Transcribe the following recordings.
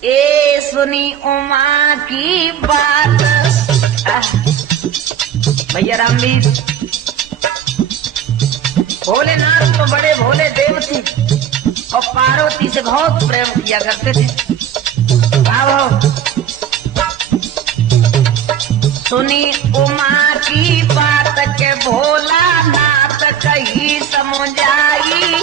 ए सुनी उमा की बात। भैया रामवीर, भोलेनाथ तो बड़े भोले देव थे और पार्वती से बहुत प्रेम किया करते थे। आओ सुनी उमा की बात के भोलानाथ कही समझाई।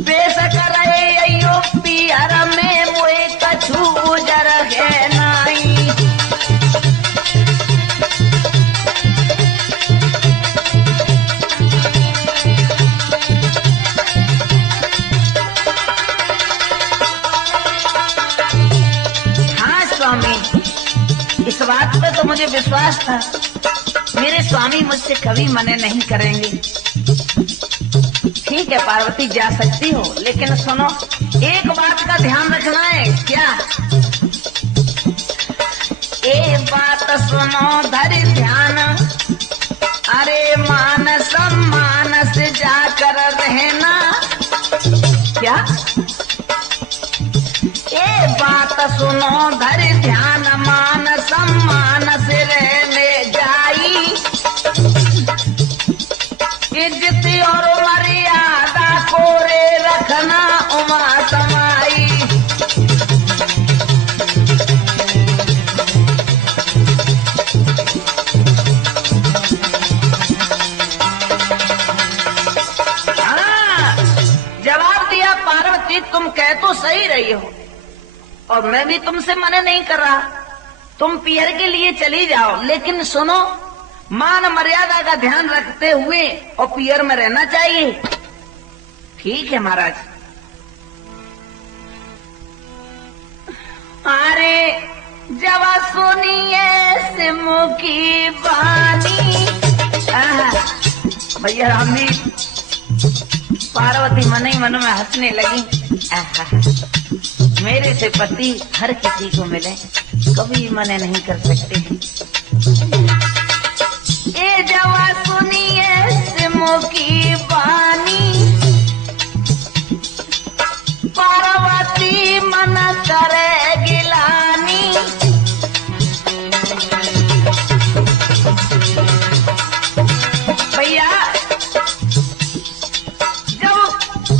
बेशक रहे यो पियर में मुए कछु जर है नाई। हाँ स्वामी, इस बात पे तो मुझे विश्वास था, मेरे स्वामी मुझसे कभी मना नहीं करेंगे। ठीक है पार्वती, जा सकती हो, लेकिन सुनो, एक बात का ध्यान रखना है। क्या? एक बात सुनो धर ध्यान, अरे मान सम्मान से जाकर रहना। क्या? ये बात सुनो धर ध्यान, मान सम्मान से रहने जाई। इज्जत और मर्यादा को रे रखना उमा समाई। हाँ, जवाब दिया पार्वती, तुम कह तो सही रही हो और मैं भी तुमसे मना नहीं कर रहा। तुम पियर के लिए चली जाओ, लेकिन सुनो, मान मर्यादा का ध्यान रखते हुए और पियर में रहना चाहिए। ठीक है महाराज। अरे जब सुनिए सिमु की बानी। भैया रामी, पार्वती मन ही मन में हंसने लगी। मेरे से पति हर किसी को मिले, कभी मना नहीं कर सकते। ए जवा सुनिए सिमो की बानी, पार्वती मन करे गिलानी। भैया, जब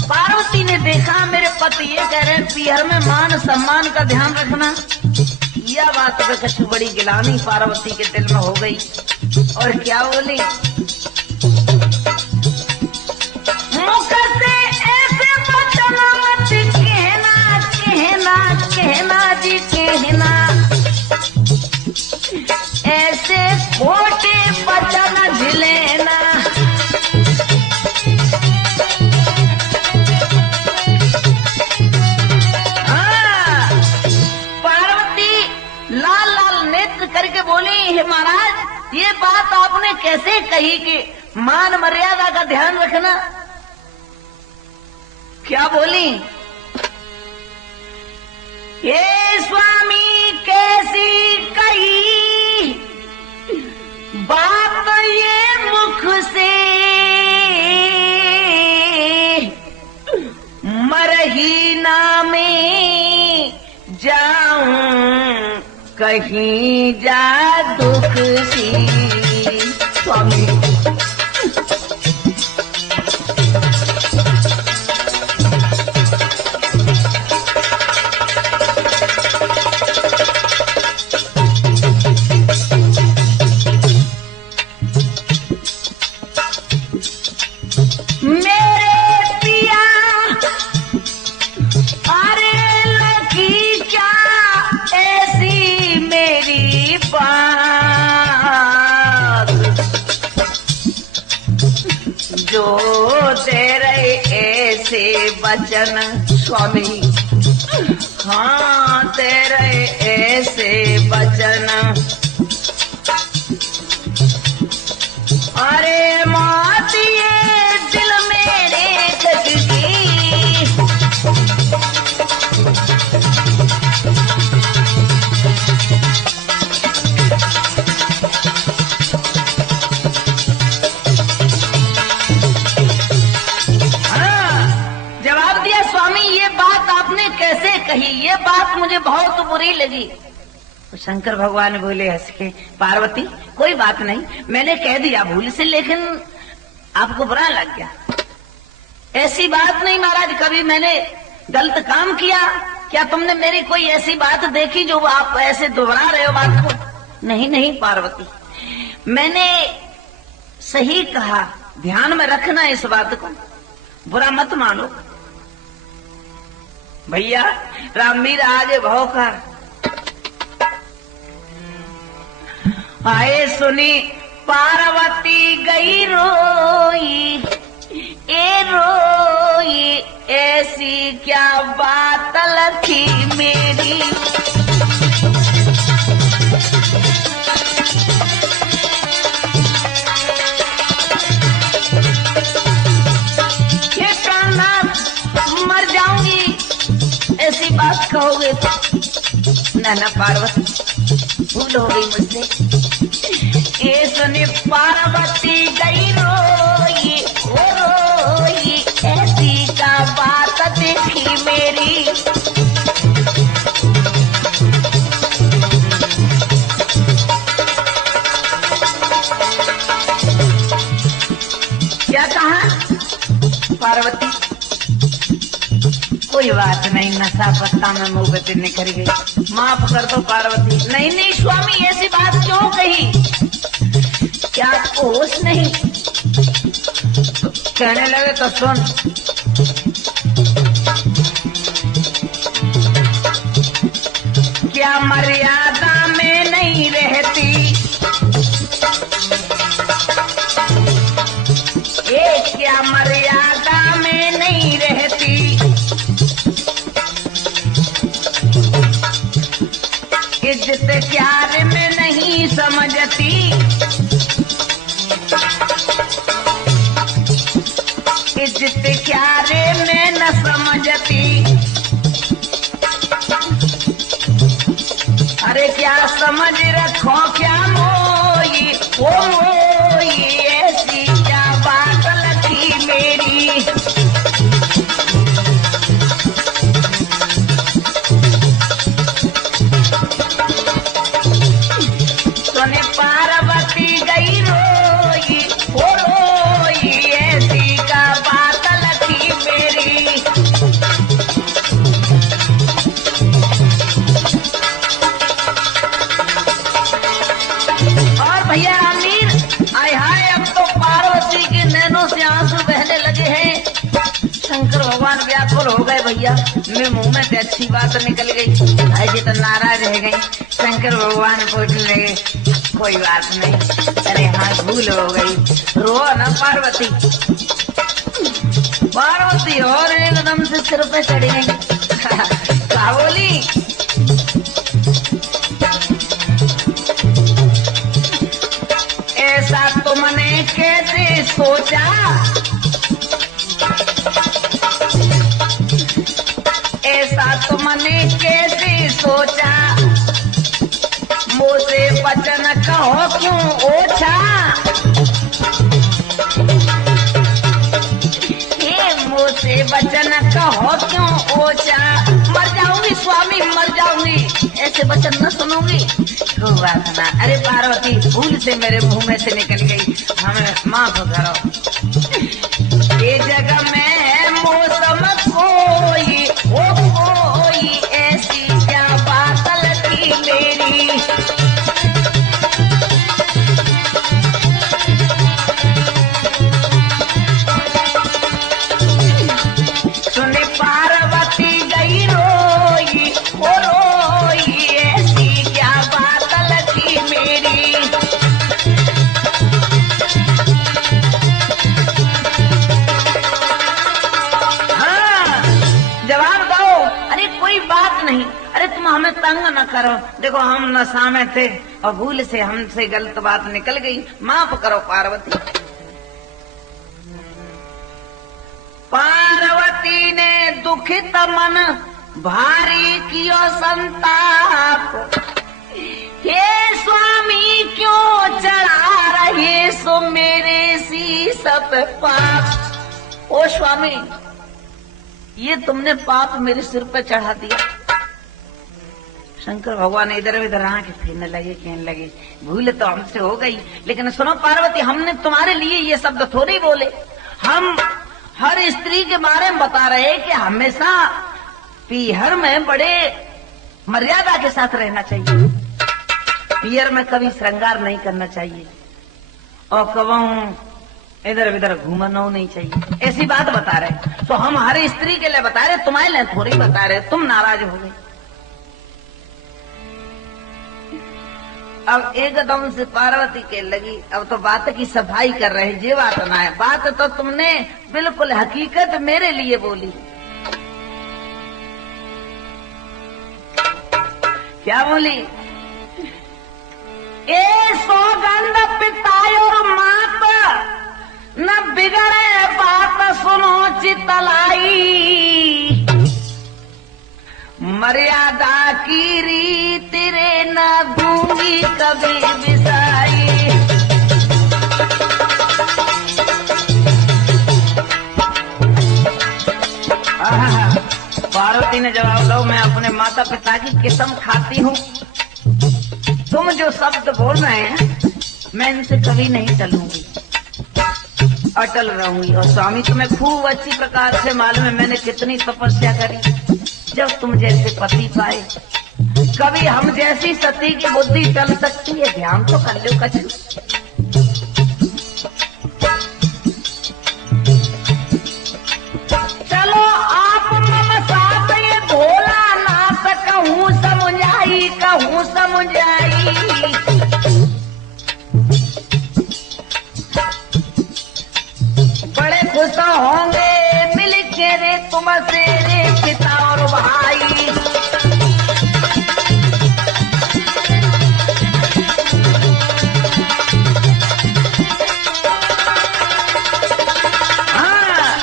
पार्वती ने देखा मेरे पति ये कह रहे हैं पियर में मान सम्मान का ध्यान रखना, यह बात पे कछु बड़ी गिलानी पार्वती के दिल में हो गई। और क्या बोली? मुख से ऐसे वचन मत कहना, कहना, कहना जी कहना। ऐसे खोटे वचन झिलेना। हाँ, पार्वती लाल लाल नेत्र करके बोली, हे महाराज, ये बात आपने कैसे कही कि मान मर्यादा का ध्यान रखना? क्या बोली? ये स्वामी कैसी कही बात ये मुख से, मरहीना में जाऊं कहीं जा दुख सी। स्वामी वचन स्वामी, हाँ तेरे ऐसे वचन। अरे मौत ये दिल मेरे जगगी। आपने कैसे कही, ये बात मुझे बहुत बुरी लगी। तो शंकर भगवान बोले हंस के, पार्वती कोई बात नहीं, मैंने कह दिया भूल से, लेकिन आपको बुरा लग गया। ऐसी बात नहीं महाराज, कभी मैंने गलत काम किया क्या? तुमने मेरी कोई ऐसी बात देखी जो आप ऐसे दोहरा रहे हो बात को? नहीं नहीं पार्वती, मैंने सही कहा, ध्यान में रखना इस बात को, बुरा मत मानो। भैया रामवीर आगे भौकर आए, सुनी पार्वती गई रोई, ए रोई, ऐसी क्या बात लखी मेरी। ये कहना मर जाऊंगी, ऐसी बात कहोगे तो ना पार्वती भूल हो गई मुझसे। ये सुनी पार्वती गई रोई, ओ रोई, ऐसी का बात देखी मेरी। क्या कहा पार्वती? कोई बात नहीं, नशा पत्ता में मुंह पे निकल गई, माफ कर दो पार्वती। नहीं नहीं स्वामी, ऐसी बात क्यों कही? क्या आपको होश नहीं? तो कहने लगे तो सुन, क्या मर्यादा में नहीं रहती, ये क्या मर्यादा में नहीं रहती, इज्जत प्यार में नहीं समझती, इज्जत प्यारे में न समझती। अरे क्या समझ रखो क्या मोई, ओ मोई, ऐसी क्या बात लगी मेरी। सुने पार्वती गई रोई, ओ रोई, ऐसी का बात लगी मेरी। और भैया रामवीर, आय हाय, अब तो पार्वती के नैनों से आंसू बहने लगे हैं। शंकर भगवान व्याकुल हो गए भैया, मेरे मुंह में तो अच्छी बात निकल गई, भाई जी तो नाराज रह गई। शंकर भगवान पूछने लगे, कोई बात नहीं, अरे हाँ भूल हो गई, रो ना पार्वती। पार्वती और एकदम से सिर पे चढ़ गई, क्या बोली? ऐसा तुमने कैसे सोचा, ऐसा तुमने कैसे सोचा, मुझसे वचन कहो क्यों ओछा, ये मुझसे वचन कहो क्यों ओछा। मर जाऊंगी स्वामी, मर जाऊंगी, ऐसे वचन न सुनूंगी। कोई बात ना, अरे पार्वती भूल से मेरे मुंह में से निकल गई, हमें माफ करो। ये जगह में मौसम कोई, ओ कोई, ऐसी क्या बात लगी मेरी। सुने पार्वती गई रोई, ओ रोई, ऐसी क्या बात लगी मेरी। हाँ जवाब दो। अरे कोई बात नहीं, अरे तुम हमें तंग न करो, देखो हम नशा में थे और भूल से हमसे गलत बात निकल गई, माफ करो पार्वती। पार्वती ने दुखित मन भारी कियो संताप, हे स्वामी क्यों चढ़ा रहे सो मेरे शीश पे पाप। ओ स्वामी, ये तुमने पाप मेरे सिर पर चढ़ा दिया। शंकर भगवान इधर उधर आंखें फेरने लगे, कहने लगे भूल तो हमसे हो गई, लेकिन सुनो पार्वती, हमने तुम्हारे लिए ये शब्द थोड़ी बोले। हम हर स्त्री के बारे में बता रहे कि हमेशा पीहर में बड़े मर्यादा के साथ रहना चाहिए, पीहर में कभी श्रृंगार नहीं करना चाहिए और कभी इधर उधर घूमना नहीं चाहिए, ऐसी बात बता रहे। तो हम हर स्त्री के लिए बता रहे, तुम्हारे लिए थोड़ी बता रहे। तुम नाराज हो गए। अब एकदम से पार्वती के लगी, अब तो बात की सफाई कर रहे, ये बात ना है, बात तो तुमने बिल्कुल हकीकत मेरे लिए बोली। क्या बोली? ए सौगंध पिता और मात न बिगड़े बात सुनो चितलाई, मर्यादा की रीत रे न दूंगी कभी बिसाई। पार्वती ने जवाब दो, मैं अपने माता पिता की कसम खाती हूँ, तुम जो शब्द बोल रहे हैं मैं इनसे कभी नहीं टलूंगी, अटल रहूंगी। और स्वामी तुम्हें खूब अच्छी प्रकार से मालूम है मैंने कितनी तपस्या करी जब तुम जैसे पति पाए। कभी हम जैसी सती की बुद्धि चल सकती है, ध्यान तो कर लो कछु। चलो आप मम साथ ये भोला नाथ, कहूँ समझाई कहूँ समझाई। बड़े खुश होंगे मिल के रे तुमसे रे पिता और भाई। हाँ,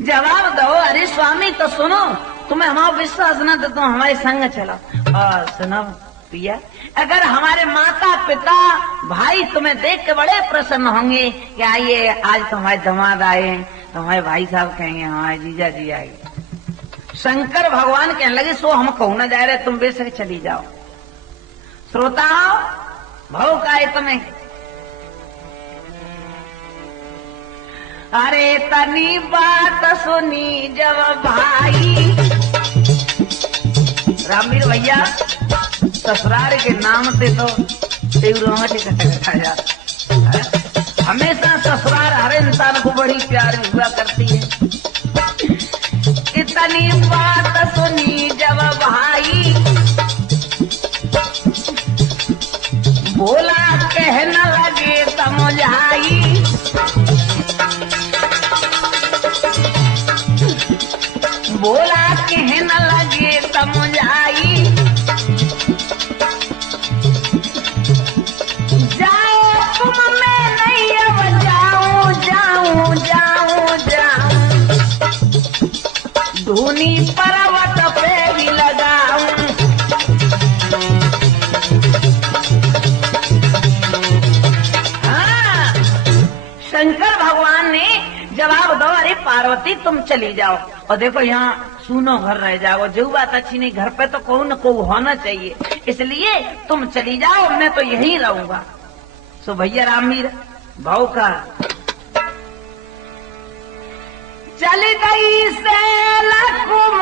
जवाब दो। अरे स्वामी तो सुनो, तुम्हें हमारा विश्वास न तो तुम हमारे संग चलो। और सुनो पिया, अगर हमारे माता पिता भाई तुम्हें देख के बड़े प्रसन्न होंगे कि आइए आज तो हमारे दामाद आए हैं, तो हमारे भाई साहब कहेंगे हमारे जीजा जी आए। शंकर भगवान कहने लगे सो हम कहूं ना जा रहे, तुम बेशक चली जाओ। श्रोताओ भाव का है तुम्हें? अरे तनी बात सुनी जब भाई, रामवीर भैया ससुराल के नाम से तो खा जाता। हमेशा ससुराल हर इंसान को बड़ी प्यारी हुआ करती है। इतनी बात सुनी जब भाई, बोला कहने लगे समझाई। बोला कहने लगे समझाई। जाओ तुम मैं नहीं अब जाऊं जाऊं जाऊं जाऊं, धूनी पर्वत पे भी लगाऊं। हाँ, शंकर भगवान ने जवाब दो, अरे पार्वती तुम चली जाओ और देखो यहाँ सुनो घर रह जाओ, जो बात अच्छी नहीं, घर पे तो कोई न कोई होना चाहिए, इसलिए तुम चली जाओ, मैं तो यहीं रहूंगा। सो भैया रामवीर भाव का चली गई से लकुम